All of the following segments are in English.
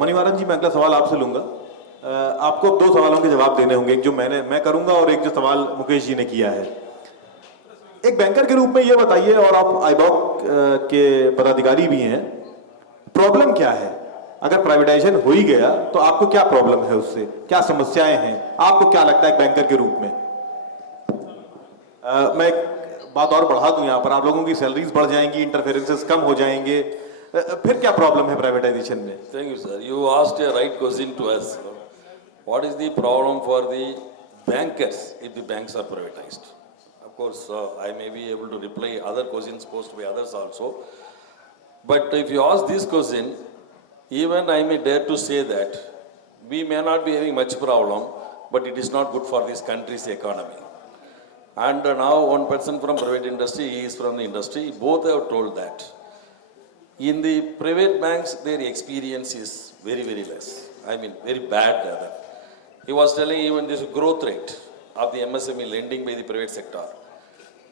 मणिमारन जी, मैं अगला सवाल आपसे लूंगा। आपको दो सवालों के जवाब देने होंगे, एक जो मैं करूंगा और एक जो सवाल मुकेश जी ने किया है। एक बैंकर के रूप में ये बताइए, और आप आईबॉक के पदाधिकारी भी हैं, प्रॉब्लम क्या है? अगर प्राइवेटाइजेशन हो ही गया तो आपको क्या प्रॉब्लम है, उससे क्या समस्याएं हैं, आपको क्या लगता है एक बैंकर के रूप में? मैं एक बात और बढ़ा दूं यहाँ पर, आप लोगों की सैलरीज बढ़ जाएंगी, इंटरफेरेंसेस कम हो जाएंगे, फिर क्या प्रॉब्लम है प्राइवेटाइजेशन में? Thank you, sir. You asked a right question to us. What is the problem for the bankers if the banks are privatized? Of course, I may be able to reply other questions posed by others also. But if you ask this question, even I may dare to say that we may not be having much problem, but it is not good for this country's economy. And now one person from private industry, he is from the industry, both have told that. In the private banks, their experience is very, very less. I mean, very bad rather. He was telling even this growth rate of the MSME lending by the private sector.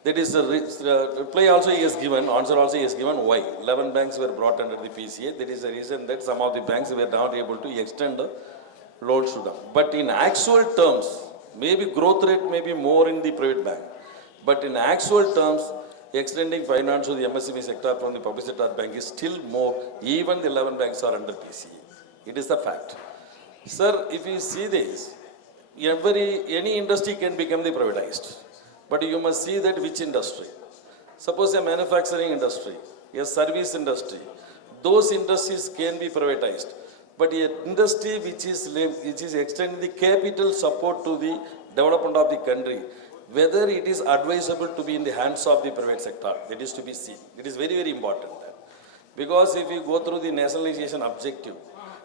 That is the reply also he has given, answer also he has given why. 11 banks were brought under the PCA. That is the reason that some of the banks were not able to extend the loans to them. But in actual terms, maybe growth rate may be more in the private bank. But in actual terms, extending finance to the MSME sector from the public sector bank is still more. Even the 11 banks are under PCA. It is the fact. Sir, if you see this, any industry can become the privatized. But you must see that which industry. Suppose a manufacturing industry, a service industry, those industries can be privatized. But an industry which is extending the capital support to the development of the country, whether it is advisable to be in the hands of the private sector, that is to be seen. It is very, very important. Because if you go through the nationalization objective,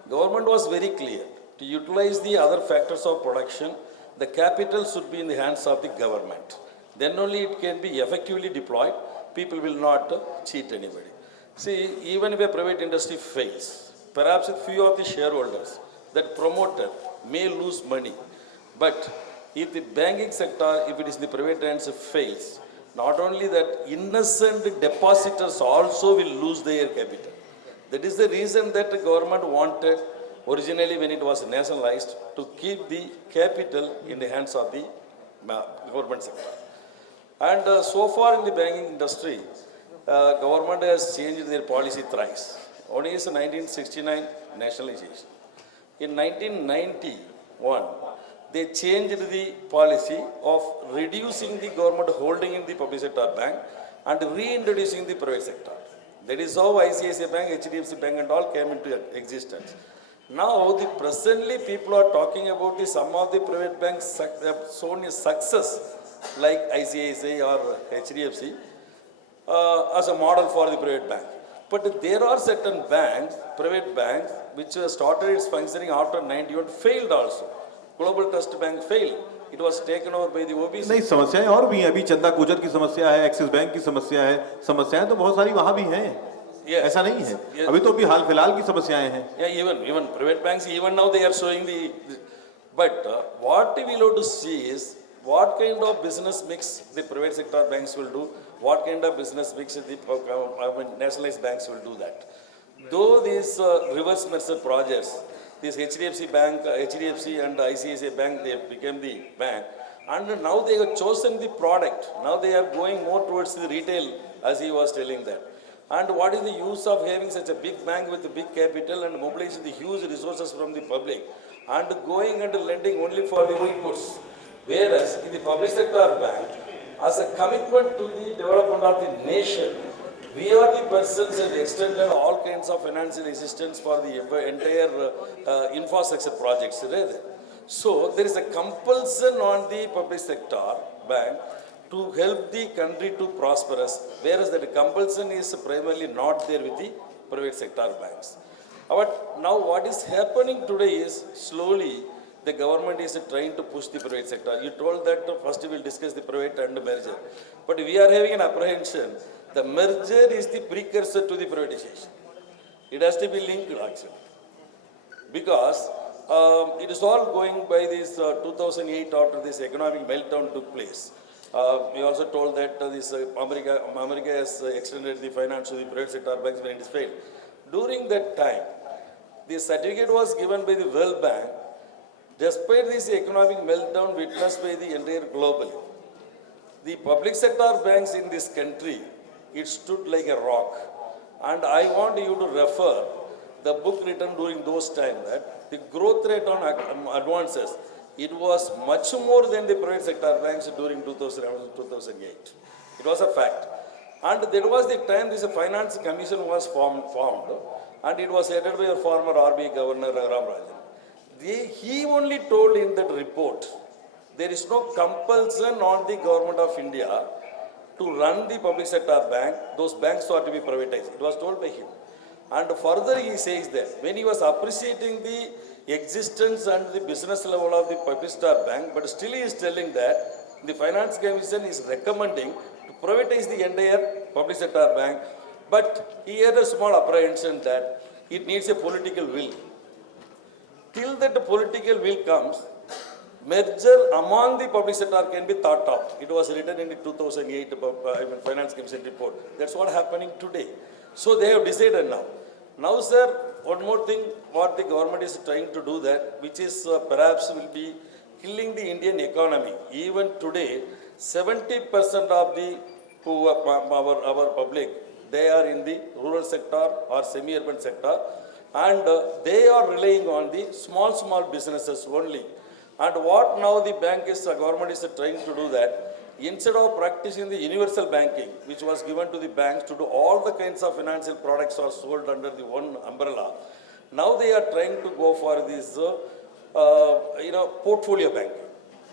government was very clear. To utilize the other factors of production, the capital should be in the hands of the government. Then only it can be effectively deployed. People will not cheat anybody. See, even if a private industry fails, perhaps a few of the shareholders, that promoter may lose money. But if the banking sector, if it is the private hands, fails, not only that, innocent depositors also will lose their capital. That is the reason that the government wanted, originally when it was nationalized, to keep the capital in the hands of the government sector. And so far in the banking industry, government has changed their policy thrice. One is 1969 nationalization. In 1991, they changed the policy of reducing the government holding in the public sector bank and reintroducing the private sector. That is how ICICI Bank, HDFC Bank and all came into existence. Now, presently people are talking about some of the private banks have shown a success like ICICI or HDFC as a model for the private bank. But there are certain banks, private banks, which started its functioning after 91, failed also. Global Trust Bank failed. It was taken over by the OBC. नहीं, समस्याएं और भी हैं। अभी चंदा कोचर की समस्या है, axis bank की समस्या है, समस्याएं तो बहुत सारी वहां भी हैं। Yes. ऐसा नहीं है। Yes. अभी तो अभी हाल फिलहाल की समस्याएं हैं। Yeah, even private banks, even now they are showing the. But what we will have to see is what kind of business mix the private sector banks will do, what kind of business mix the nationalized banks will do that. Though these reverse merger projects, this HDFC Bank, HDFC and ICICI Bank, they became the bank. And now they have chosen the product. Now they are going more towards the retail, as he was telling that. And what is the use of having such a big bank with a big capital and mobilizing the huge resources from the public and going and lending only for the inputs? Whereas in the public sector bank, as a commitment to the development of the nation, we are the persons that extended all kinds of financial assistance for the entire infrastructure projects. So there is a compulsion on the public sector bank to help the country to prosperous, whereas that compulsion is primarily not there with the private sector banks. But now what is happening today is slowly the government is trying to push the private sector. You told that first we will discuss the private and the merger. But we are having an apprehension. The merger is the precursor to the privatization. It has to be linked actually. Because it is all going by this 2008 after this economic meltdown took place. We also told that this America has extended the finance to the private sector banks when it is failed. During that time, The certificate was given by the World Bank despite this economic meltdown witnessed by the entire globally. The public sector banks in this country, it stood like a rock. And I want you to refer the book written during those times that the growth rate on advances, it was much more than the private sector banks during 2007-2008. It was a fact. And that was the time this finance commission was formed and it was headed by a former RBI governor, Ram Rajan. He only told in that report, there is no compulsion on the government of India to run the public sector bank. Those banks are to be privatized. It was told by him. And further he says that when he was appreciating the existence and the business level of the public sector bank, but still he is telling that the finance commission is recommending to privatize the entire public sector bank, but he had a small apprehension that it needs a political will. Till that the political will comes, merger among the public sector can be thought of. It was written in the 2008 Finance Commission report. That's what happening today. So they have decided now. Now, sir, one more thing, what the government is trying to do that, which is perhaps will be killing the Indian economy. Even today, 70% of the our public, they are in the rural sector or semi-urban sector, and they are relying on the small businesses only. And what now the government is trying to do that, instead of practicing the universal banking, which was given to the banks to do all the kinds of financial products are sold under the one umbrella, now they are trying to go for this, portfolio banking.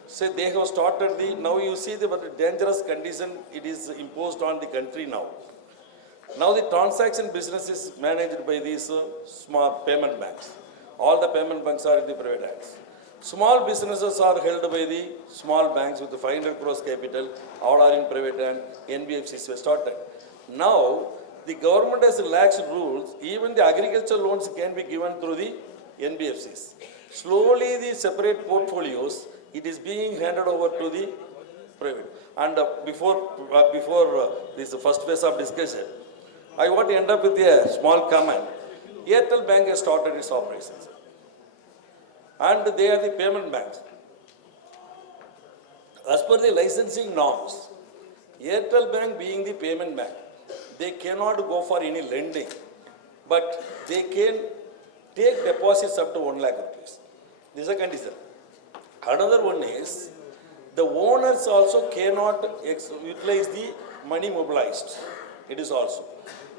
So they have started now you see the dangerous condition it is imposed on the country now. Now the transaction business is managed by these small payment banks. All the payment banks are in the private hands. Small businesses are held by the small banks with the 500 crores capital, all are in private hand, NBFCs were started. Now, the government has relaxed rules, even the agricultural loans can be given through the NBFCs. Slowly, the separate portfolios, it is being handed over to the private. And before this first phase of discussion, I want to end up with a small comment. Airtel Bank has started its operations. And they are the payment banks. As per the licensing norms, Airtel Bank being the payment bank, they cannot go for any lending, but they can take deposits up to 1 lakh rupees. This is a condition. Another one is, the owners also cannot utilize the money mobilized. It is also.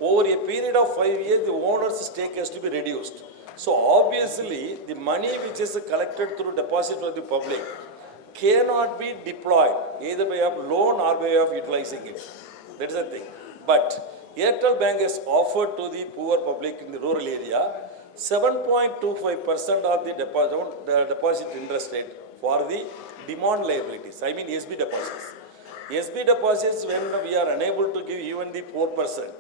Over a period of 5 years, the owner's stake has to be reduced. So obviously, the money which is collected through deposit of the public cannot be deployed either by a loan or by way of utilizing it. That is the thing. But Airtel Bank has offered to the poor public in the rural area 7.25% of the deposit interest rate for the demand liabilities. I mean SB deposits. SB deposits, when we are unable to give even the 4%.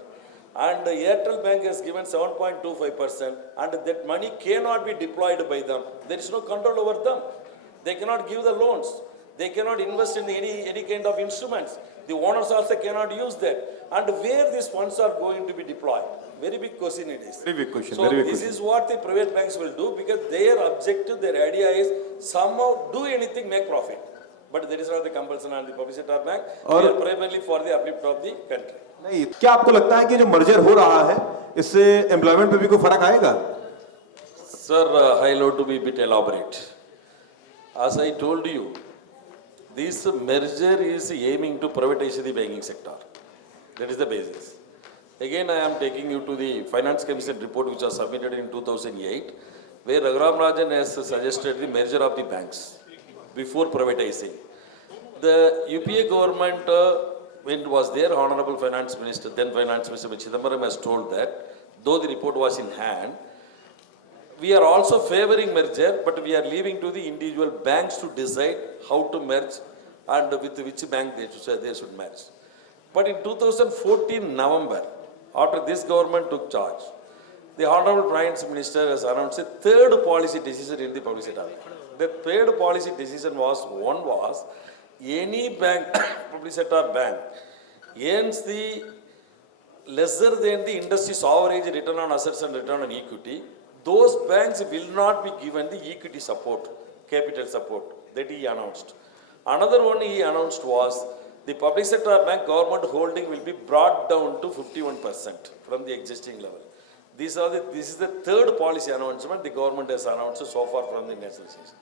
And the Airtel Bank has given 7.25%, and that money cannot be deployed by them. There is no control over them. They cannot give the loans. They cannot invest in any kind of instruments. The owners also cannot use that. And where these funds are going to be deployed? Very big question it is. Very big question. So this is what the private banks will do, because their objective, their idea is somehow do anything, make profit. But there is not the compulsion on the public sector bank. They are primarily for the uplift of the country. नहीं, क्या आपको लगता है कि जो merger हो रहा है इससे एम्प्लॉयमेंट पे भी कोई फर्क आएगा? Sir, I love to be a bit elaborate. As I told you, this merger is aiming to privatize the banking sector. That is the basis. Again, I am taking you to the Finance Commission report which was submitted in 2008, where Raghuram Rajan has suggested the merger of the banks before privatizing. The UPA government, when it was there, Honorable Finance Minister, then Finance Minister Chidambaram has told that, though the report was in hand, we are also favoring merger, but we are leaving to the individual banks to decide how to merge and with which bank they should merge. But in 2014 November, after this government took charge, the Honorable Finance Minister has announced a third policy decision in the public sector. The third policy decision was, one was, any bank, public sector bank, earns the lesser than the industry's average return on assets and return on equity, those banks will not be given the equity support, capital support that he announced. Another one he announced was the public sector bank government holding will be brought down to 51% from the existing level. This is the third policy announcement the government has announced so far from the nationalization.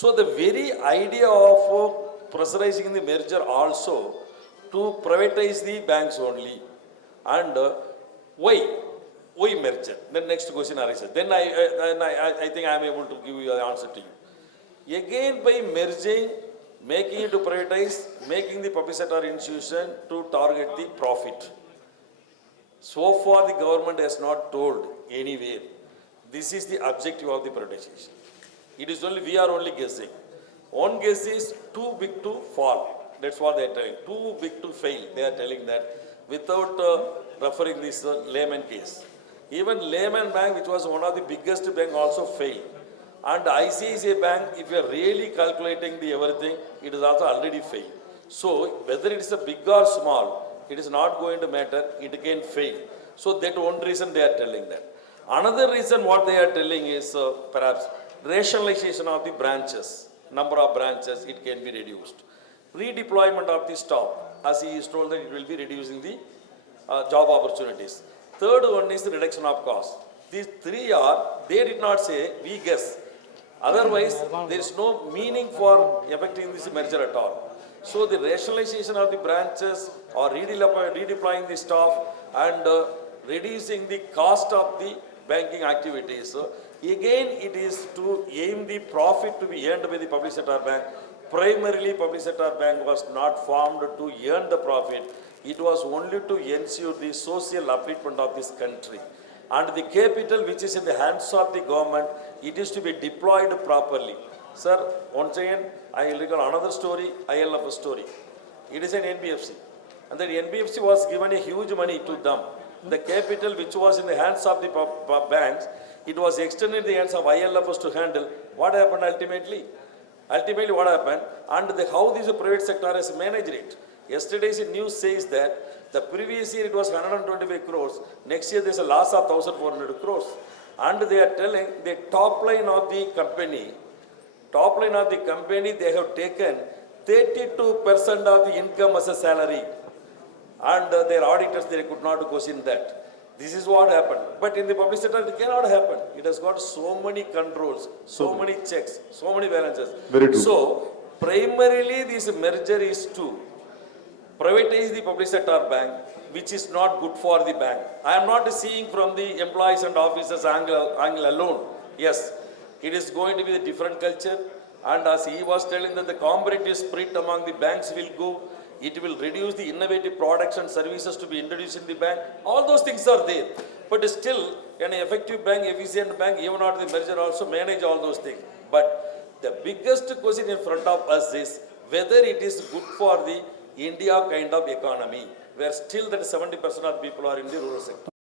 So the very idea of pressurizing the merger also to privatize the banks only, and why merger? Then next question arises. Then I think I am able to give you the answer to you. Again, by merging, making it to privatize, making the public sector institution to target the profit. So far, the government has not told anywhere. This is the objective of the privatization. It is only, we are only guessing. One guess is too big to fall. That's what they are telling. Too big to fail. They are telling that without referring this layman case. Even Layman Bank, which was one of the biggest bank, also failed. And ICICI Bank, if you are really calculating the everything, it is also already failed. So whether it is a big or small, it is not going to matter. It can fail. So that one reason they are telling that. Another reason what they are telling is perhaps rationalization of the branches, number of branches, it can be reduced. Redeployment of the staff, as he is told that it will be reducing the job opportunities. Third one is the reduction of cost. These three are, they did not say, we guess. Otherwise, there is no meaning for effecting this merger at all. So the rationalization of the branches or redeploying the staff and reducing the cost of the banking activities. Again, it is to aim the profit to be earned by the public sector bank. Primarily, public sector bank was not formed to earn the profit. It was only to ensure the social upliftment of this country. And the capital which is in the hands of the government, it is to be deployed properly. Sir, once again, I will recall another story, ILF story. It is an NBFC. And the NBFC was given a huge money to them. The capital which was in the hands of the banks, it was extended in the hands of ILFs to handle. What happened ultimately? Ultimately what happened? And how this private sector has managed it. Yesterday's news says that the previous year it was 125 crores. Next year there's a loss of 1,400 crores. And they are telling the top line of the company, they have taken 32% of the income as a salary. And their auditors, they could not question that. This is what happened. But in the public sector, it cannot happen. It has got so many controls, so many checks, so many balances. Very true. So, primarily this merger is to privatize the public sector bank, which is not good for the bank. I am not seeing from the employees and officers angle alone. Yes, it is going to be a different culture. And as he was telling that the competitive spirit among the banks will go, it will reduce the innovative products and services to be introduced in the bank. All those things are there. But still, an effective bank, efficient bank, even after the merger also manage all those things. But the biggest question in front of us is whether it is good for the India kind of economy, where still that 70% of people are in the rural sector.